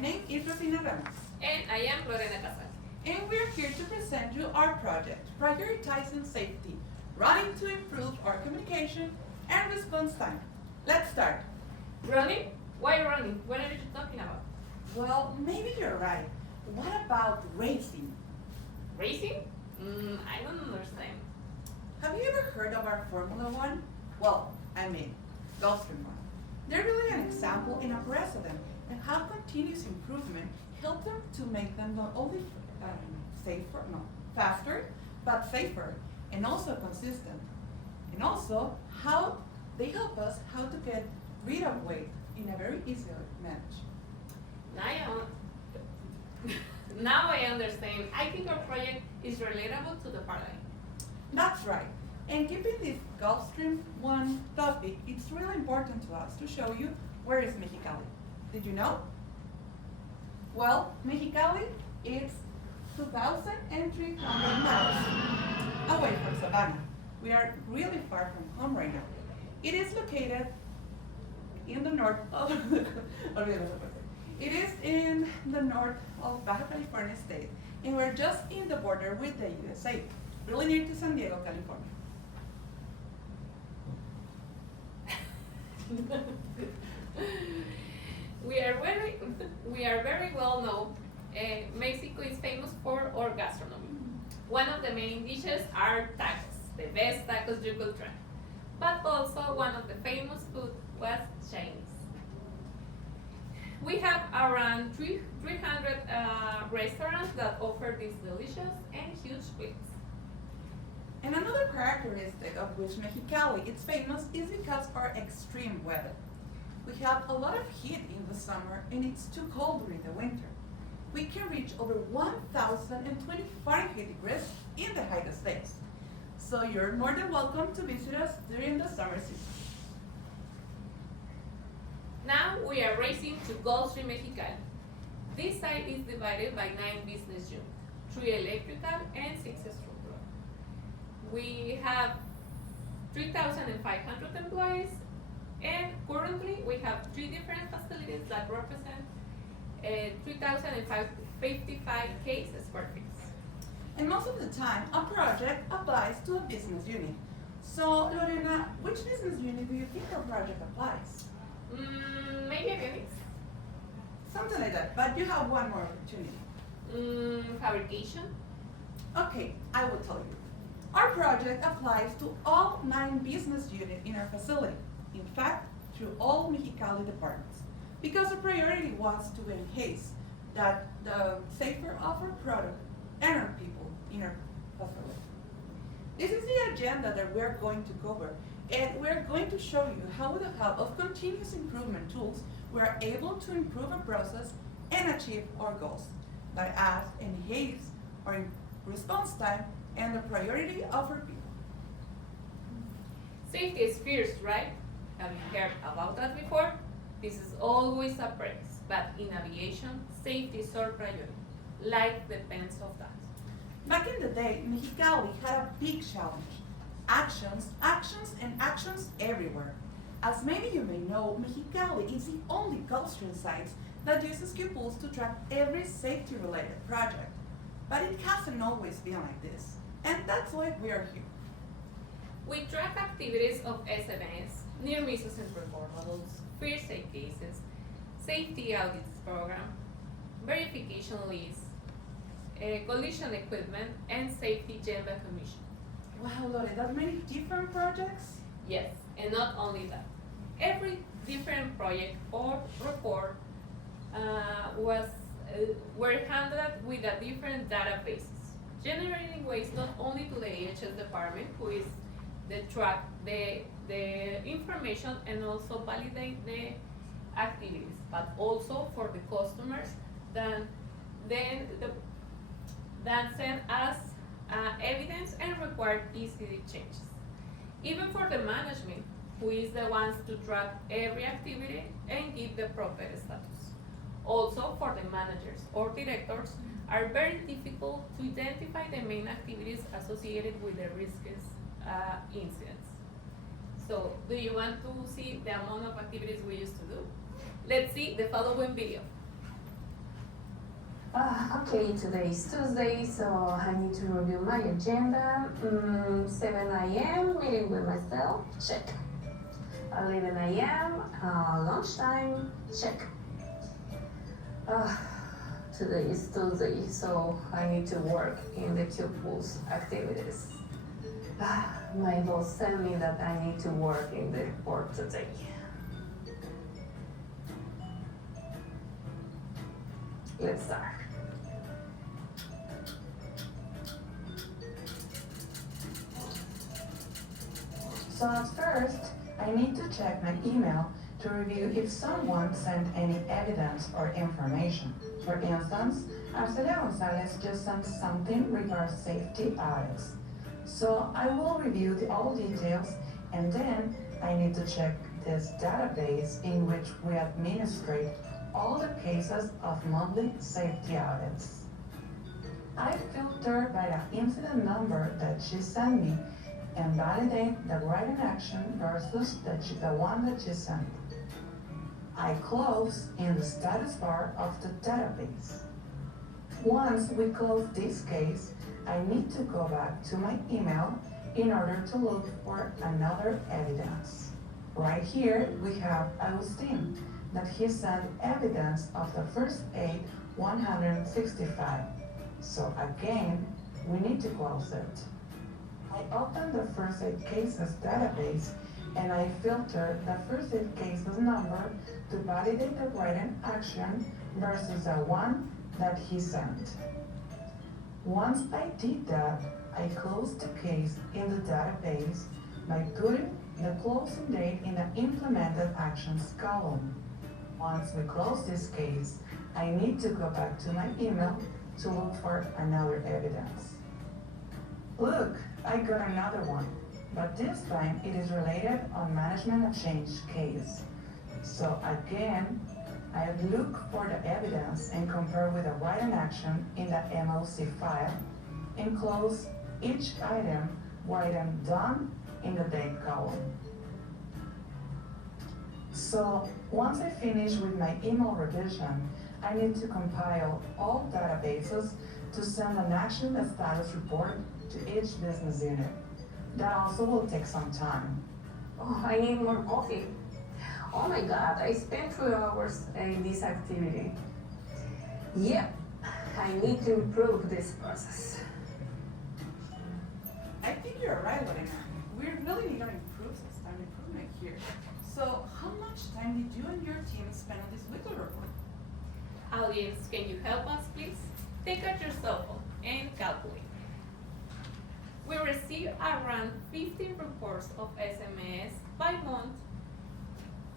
name is Rosina Ramos. And I am Lorena Casal. And we're here to present you our project, Prioritizing Safety, running to improve our communication and response time. Let's start. Running? Why running? What are you talking about? Well, maybe you're right. What about racing? Racing? I don't understand. Have you ever heard of our Formula One? Well, I mean, Gulfstream One. They're really an example and a precedent and how continuous improvement helped them to make them not only faster, but safer, and also consistent. And also how they help us how to get rid of weight in a very easy manner. Now I understand. I think our project is relatable to the paradigm. That's right. And keeping this Gulfstream One topic, it's really important to us to show you where is Mexicali. Did you know? Well, Mexicali is 2,300 miles away from Savannah. We are really far from home right now. It is located in the north of it is in the north of Baja California state, and we're just in the border with the USA, really near to San Diego, California. we are very well known. Mexico is famous for our gastronomy. One of the main dishes are tacos, the best tacos you could try. But also one of the famous food was Chinese. We have around 300 restaurants that offer these delicious and huge plates. And another characteristic of which Mexicali is famous is because of our extreme weather. We have a lot of heat in the summer and it's too cold during the winter. We can reach over 1,020 Fahrenheit degrees in the highest days. So you're more than welcome to visit us during the summer season. Now we are racing to Gulfstream Mexicali. This site is divided by 9 business units, 3 electrical and 6 structural. We have 3,500 employees, and currently we have 3 different facilities that represent 3,055 square feet. And most of the time, a project applies to a business unit. So, Lorena, which business unit do you think our project applies? Maybe avionics. Something like that, but you have one more opportunity. Fabrication. Okay, I will tell you. Our project applies to all 9 business units in our facility. In fact, through all Mexicali departments. Because the priority was to enhance that the safer of our product and our people in our facility. This is the agenda that we're going to cover, and we're going to show you how with the help of continuous improvement tools, we're able to improve our process and achieve our goals, like as enhance our response time and the priority of our people. Safety is first, right? Have you heard about that before? This is always a price, but in aviation, safety is our priority. Life depends on that. Back in the day, Mexicali had a big challenge. Actions, actions, and actions everywhere. As many you may know, Mexicali is the only Gulfstream site that uses QPulse to track every safety-related project. But it hasn't always been like this, and that's why we are here. We track activities of SMS, near misses and recordables, first aid cases, safety audits program, verification lists, collision equipment, and safety Gemba commission. Wow, Lore, that many different projects? Yes, and not only that. Every different project or report were handled with a different databases, generating waste not only to the AHS department, who is the track the information and also validate the activities, but also for the customers that send us evidence and require easy changes. Even for the management, who is the ones to track every activity and give the proper status. Also for the managers or directors are very difficult to identify the main activities associated with the risks incidents. So, do you want to see the amount of activities we used to do? Let's see the following video. Okay, today is Tuesday, so I need to review my agenda. 7 a.m. meeting with myself, check. 11 a.m. Lunchtime, check. Today is Tuesday, so I need to work in the pupils' activities. My boss sent me that I need to work in the report today. Let's start. So at first, I need to check my email to review if someone sent any evidence or information. For instance, Arcelia Gonzalez just sent something regarding safety audits. So I will review all details and then I need to check this database in which we administrate all the cases of monthly safety audits. I filter by the incident number that she sent me and validate the writing action versus the one that she sent. I close in the status bar of the database. Once we close this case, I need to go back to my email in order to look for another evidence. Right here, we have Agustin, that he sent evidence of the first aid 165. So again, we need to close it. I open the first aid cases database and I filter the first aid cases number to validate the written action versus the one that he sent. Once I did that, I closed the case in the database by putting the closing date in the implemented actions column. Once we close this case, I need to go back to my email to look for another evidence. Look, I got another one, but this time it is related on management of change case. So again, I look for the evidence and compare with the writing action in the MOC file and close each item writing done in the date column. So once I finish with my email revision, I need to compile all databases to send an action status report to each business unit. That also will take some time. Oh, I need more coffee. Oh my God, I spent 3 hours in this activity. Yep, I need to improve this process. I think you're right, Lorena. We really need to improve this time improvement here. So how much time did you and your team spend on this weekly report? Audience, can you help us, please? Take out your cell phone and calculate. We receive around 15 reports of SMS by month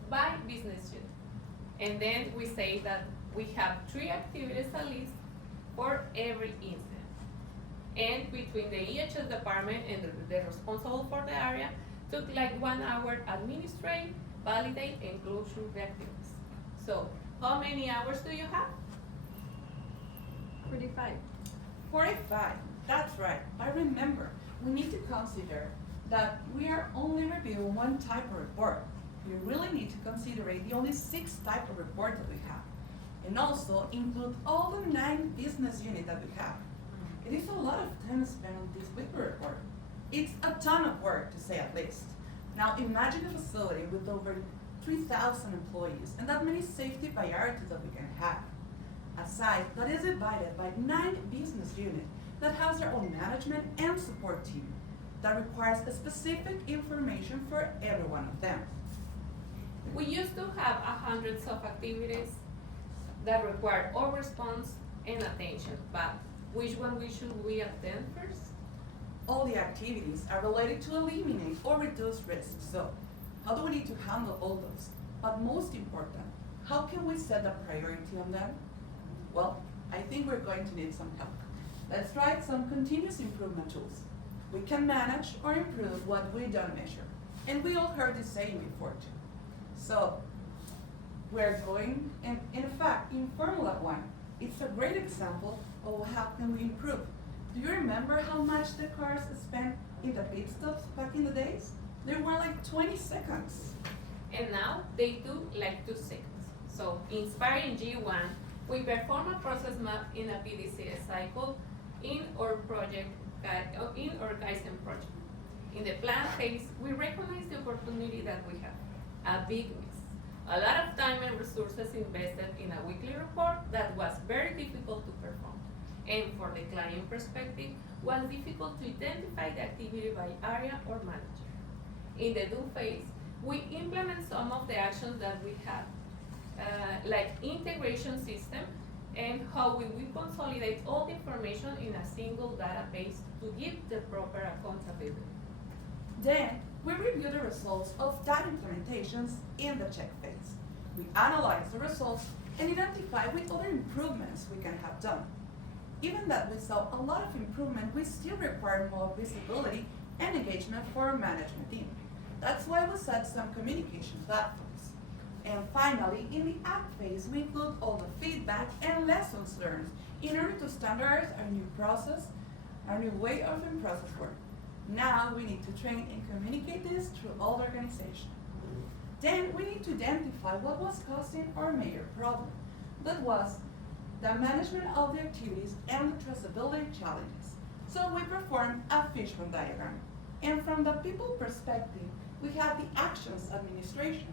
by business unit. And then we say that we have 3 activities at least for every incident. And between the EHS department and the responsible for the area took like 1 hour administrate, validate, and go through the activities. So how many hours do you have? 45. 45, that's right. I remember, we need to consider that we are only reviewing one type of report. We really need to consider the only 6 types of report that we have. And also include all the 9 business units that we have. It is a lot of time spent on this weekly report. It's a ton of work, to say at least. Now imagine a facility with over 3,000 employees and that many safety priorities that we can have. A site that is divided by 9 business units that has their own management and support team that requires a specific information for every one of them. We used to have 100 activities that require our response and attention, but which one should we attend first? All the activities are related to eliminate or reduce risk. So how do we need to handle all those? But most important, how can we set a priority on them? Well, I think we're going to need some help. Let's try some continuous improvement tools. We can manage or improve what we don't measure. And we all heard this saying before too. So we're going, and in fact, in Formula One, it's a great example of how can we improve. Do you remember how much the cars spent in the pit stops back in the days? They were like 20 seconds. And now they do like 2 seconds. So inspiring G1 We perform a process map in a PDCA cycle in our Kaizen project. In the plan phase, we recognize the opportunity that we have, a big miss. A lot of time and resources invested in a weekly report that was very difficult to perform. And for the client perspective, was difficult to identify the activity by area or manager. In the do phase, we implement some of the actions that we have, like integration system and how we will consolidate all the information in a single database to give the proper accountability. Then, we review the results of that implementations in the check phase. We analyze the results and identify what other improvements we can have done. Even that we saw a lot of improvement, we still require more visibility and engagement for our management team. That's why we set some communication platforms. And finally, in the act phase, we include all the feedback and lessons learned in order to standardize our new process, our new way of in process work. Now we need to train and communicate this through all the organization. Then we need to identify what was causing our major problem. That was the management of the activities and the traceability challenges. So we performed a fishbone diagram. And from the people perspective, we have the actions administration.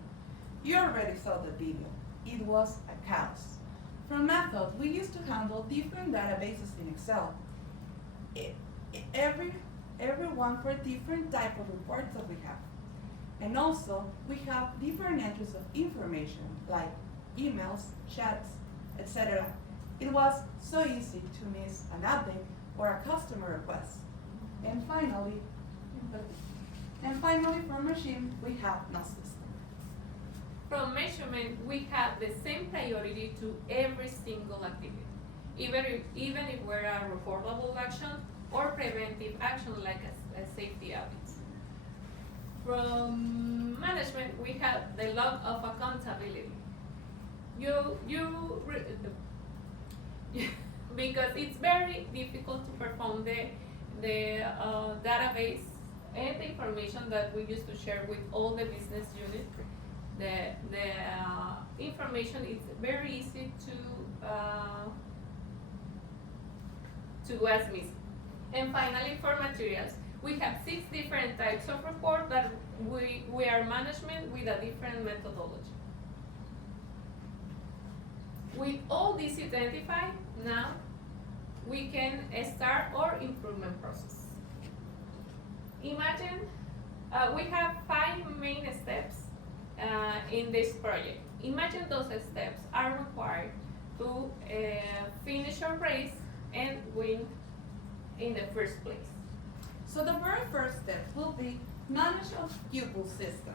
You already saw the video. It was a chaos. From method, we used to handle different databases in Excel. Everyone for different type of reports that we have. And also, we have different entries of information, like emails, chats, etc. It was so easy to miss an update or a customer request. And finally, for machine, we have no system. From measurement, we have the same priority to every single activity, even if we're a reportable action or preventive action like a safety audits. From management, we have the log of accountability. Because it's very difficult to perform the database and the information that we used to share with all the business units. The information is very easy to was missing. And finally, for materials, we have 6 different types of report that we are management with a different methodology. With all this identified, now we can start our improvement process. Imagine we have 5 main steps in this project. Imagine those steps are required to finish our race and win in the first place. So the very first step will be manage a pupil system.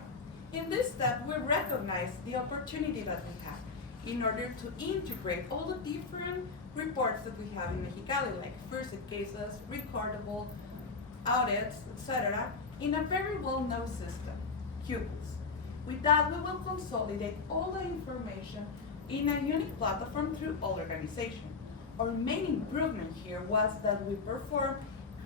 In this step, we recognize the opportunity that we have in order to integrate all the different reports that we have in Mexicali, like first aid cases, recordable, audits, etc., in a very well-known system, Pupils. With that, we will consolidate all the information in a unique platform through all organization. Our main improvement here was that we perform,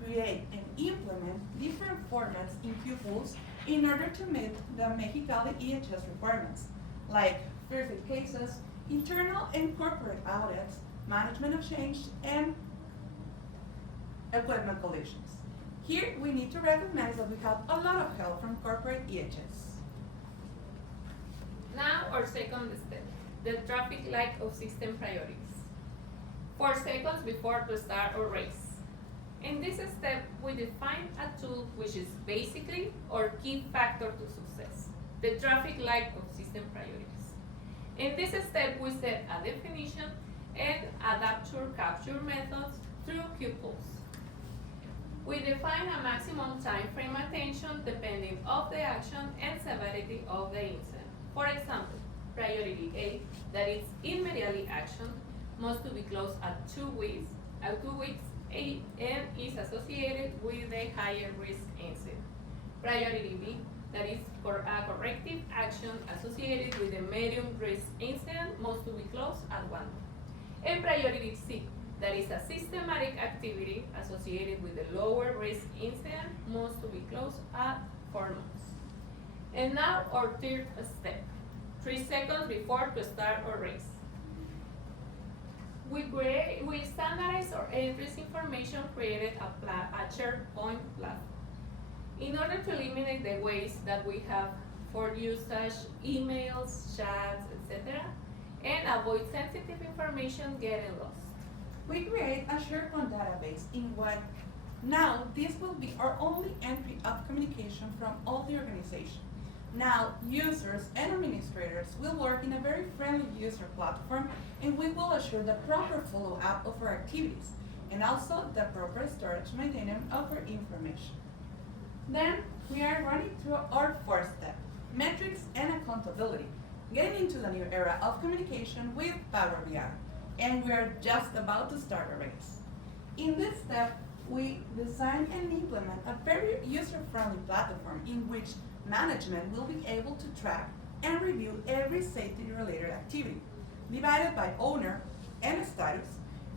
create, and implement different formats in Pupils in order to meet the Mexicali EHS requirements, like first aid cases, internal and corporate audits, management of change, and equipment collisions. Here, we need to recognize that we have a lot of help from corporate EHS. Now our second step, the traffic light of system priorities. 4 seconds before to start our race. In this step, we define a tool which is basically our key factor to success, the traffic light of system priorities. In this step, we set a definition and adapter capture methods through Pupils. We define a maximum time frame attention depending of the action and severity of the incident. For example, priority A, that is immediately action, must to be closed at 2 weeks, and is associated with a higher risk incident. Priority B, that is for a corrective action associated with a medium risk incident, must to be closed at 1 month. And priority C, that is a systematic activity associated with a lower risk incident, must to be closed at 4 months. And now our third step, 3 seconds before to start our race. We standardize our entries information created a SharePoint platform. In order to eliminate the waste that we have for usage, emails, chats, etc., and avoid sensitive information getting lost. We create a SharePoint database in what now this will be our only entry of communication from all the organization. Now, users and administrators will work in a very friendly user platform, and we will assure the proper follow-up of our activities, and also the proper storage maintenance of our information. Then, we are running through our fourth step, metrics and accountability, getting into the new era of communication with Power BI, and we are just about to start a race. In this step, we design and implement a very user-friendly platform in which management will be able to track and review every safety-related activity, divided by owner and status,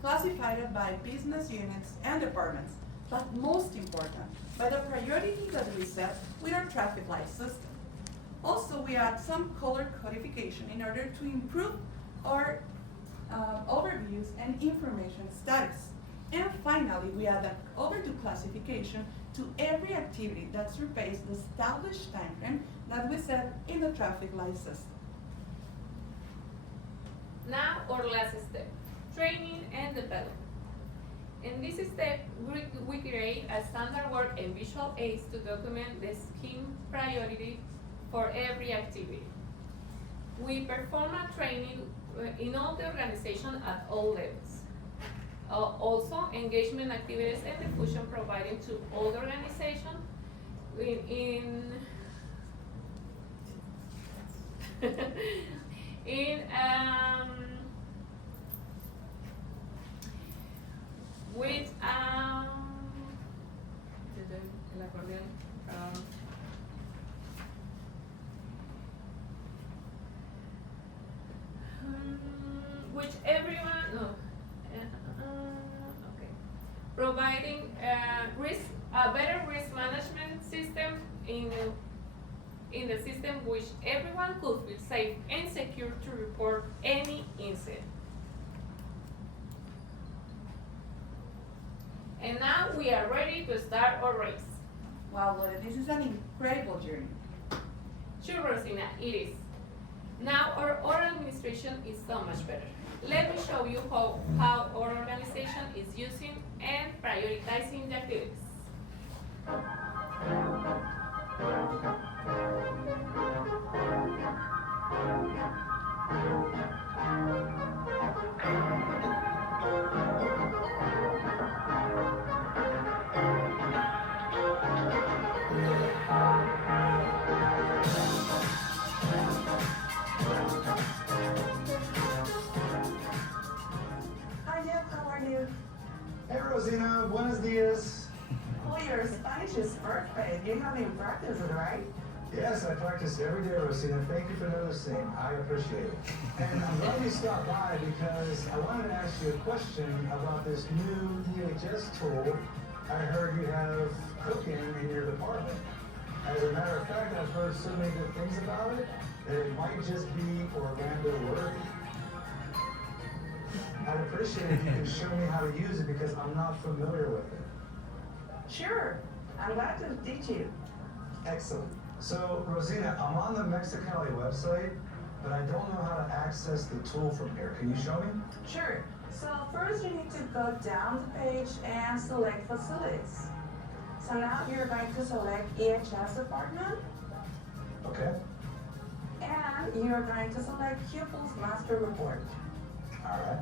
classified by business units and departments, but most important, by the priority that we set with our traffic light system. Also, we add some color codification in order to improve our overviews and information status. And finally, we add an overdue classification to every activity that surpassed the established timeframe that we set in the traffic light system. Now, our last step, training and development. In this step, we create a standard Word and visual aids to document the scheme priority for every activity. We perform a training in all the organization at all levels. Also, engagement activities and diffusion providing to all the organization with el acordeón, which everyone okay, providing a better risk management system in the system which everyone could feel safe and secure to report any incident. And now we are ready to start our race. Wow, Lore, this is an incredible journey. Sure, Rosina, it is. Now our administration is so much better. Let me show you how our organization is using and prioritizing the activities. Hi, Jeff, how are you? Hey Rosina, buenos dias. Oh, your Spanish is perfect. You have been practicing, right? Yes, I practice every day, Rosina. Thank you for noticing. I appreciate it. And I'm glad you stopped by because I wanted to ask you a question about this new EHS tool. I heard you have cooking in your department. As a matter of fact, I've heard so many good things about it that it might just be Orlando worthy. I'd appreciate it if you could show me how to use it because I'm not familiar with it. Sure. I'm glad to teach you. Excellent. So, Rosina, I'm on the Mexicali website, but I don't know how to access the tool from here. Can you show me? Sure. So first you need to go down the page and select facilities. So now you're going to select EHS department, Okay. and you're going to select pupils master report. All right.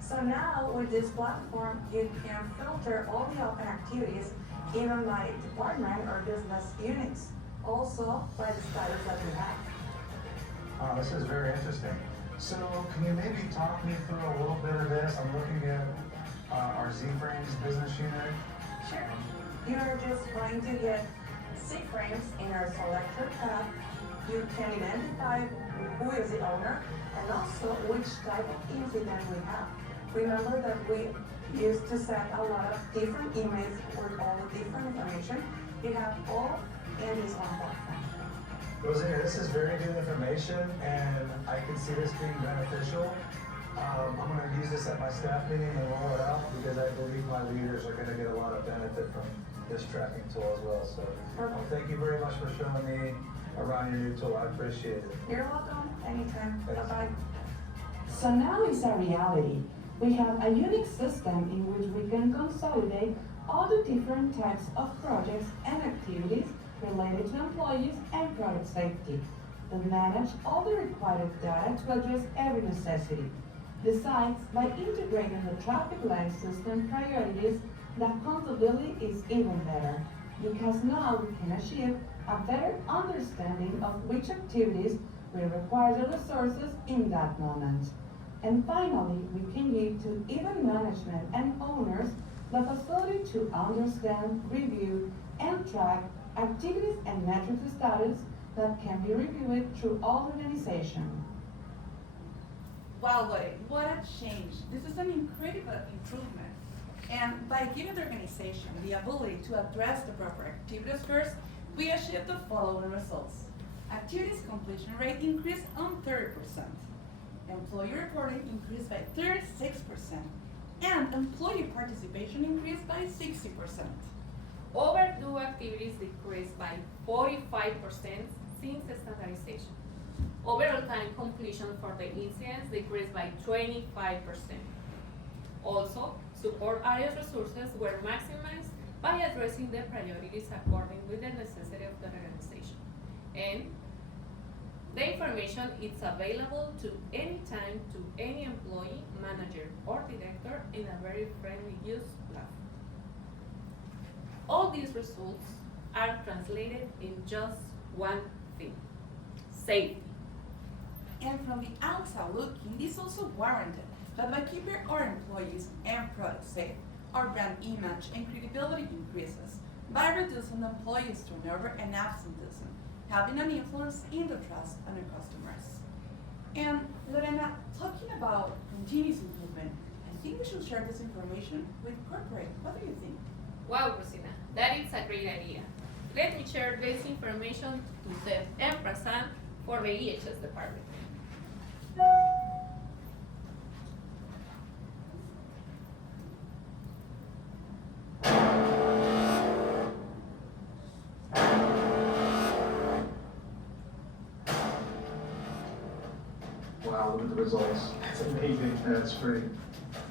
So now with this platform, you can filter all the open activities, even by department or business units, also by the status that you have. Oh, this is very interesting. So, can you maybe talk me through a little bit of this? I'm looking at our Z-Frames business unit. Sure. You're just going to get C-frames in our selector tab. You can identify who is the owner and also which type of incident we have. Remember that we used to set a lot of different emails with all the different information. You have all in this one platform. Rosanna, this is very good information, and I can see this being beneficial. I'm gonna use this at my staff meeting and roll it out, because I believe my leaders are gonna get a lot of benefit from this tracking tool as well, so. Thank you very much for showing me around your new tool, I appreciate it. You're welcome, anytime, Thanks. bye-bye. So now it's a reality. We have a unique system in which we can consolidate all the different types of projects and activities related to employees and product safety, that manage all the required data to address every necessity. Besides, by integrating the traffic light system priorities, the accountability is even better, because now we can achieve a better understanding of which activities will require the resources in that moment. And finally, we can give to even management and owners the facility to understand, review, and track activities and metrics status that can be reviewed through all organizations. Wow, what a change. This is an incredible improvement. And by giving the organization the ability to address the proper activities first, we achieved the following results. Activities completion rate increased on 30%. Employee reporting increased by 36%. And employee participation increased by 60%. Overdue activities decreased by 45% since the standardization. Overall time completion for the incidents decreased by 25%. Also, support areas resources were maximized by addressing the priorities according with the necessity of the organization. And the information is available to any time to any employee, manager, or director in a very friendly use platform. All these results are translated in just one thing: safety. And from the outside looking, this also warranted that by keeping our employees and products safe, our brand image and credibility increases by reducing the employees' turnover and absenteeism, having an influence in the trust on our customers. And Lorena, talking about continuous improvement, I think we should share this information with corporate. What do you think? Wow, Rosina, that is a great idea. Let me share this information to Seth and Prasan for the EHS department. Wow, look at the results. It's amazing. That's great.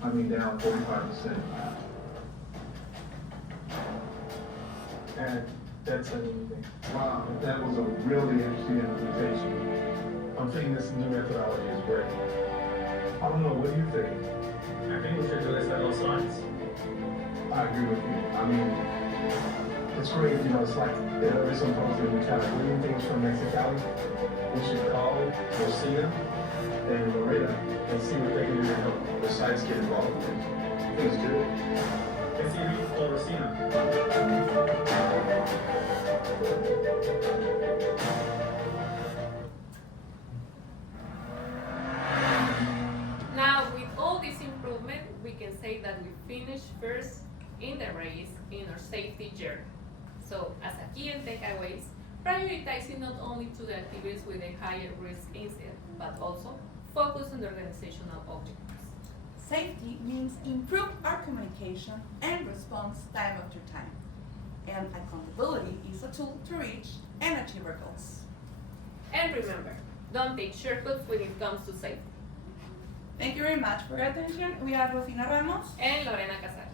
I mean, down 45%. And that's amazing. Wow, that was a really interesting implementation. I'm thinking this new methodology is great. I don't know, what do you think? I think we should do this at all signs. I agree with you. I mean, it's great, you know, it's like there is some folks that we try to bring things from Mexicali. We should call Rosina and Loretta and see what they can do to help the sites get involved. Feels good. It's Ivy or Rosina. Now, with all this improvement, we can say that we finished first in the race in our safety journey. So, as a key and takeaways, prioritizing not only to the activities with a higher risk incident, but also focus on the organizational objectives. Safety means improve our communication and response time after time. And accountability is a tool to reach and achieve our goals. And remember, don't take shortcuts when it comes to safety. Thank you very much for your attention. We are Rosina Ramos. And Lorena Casar.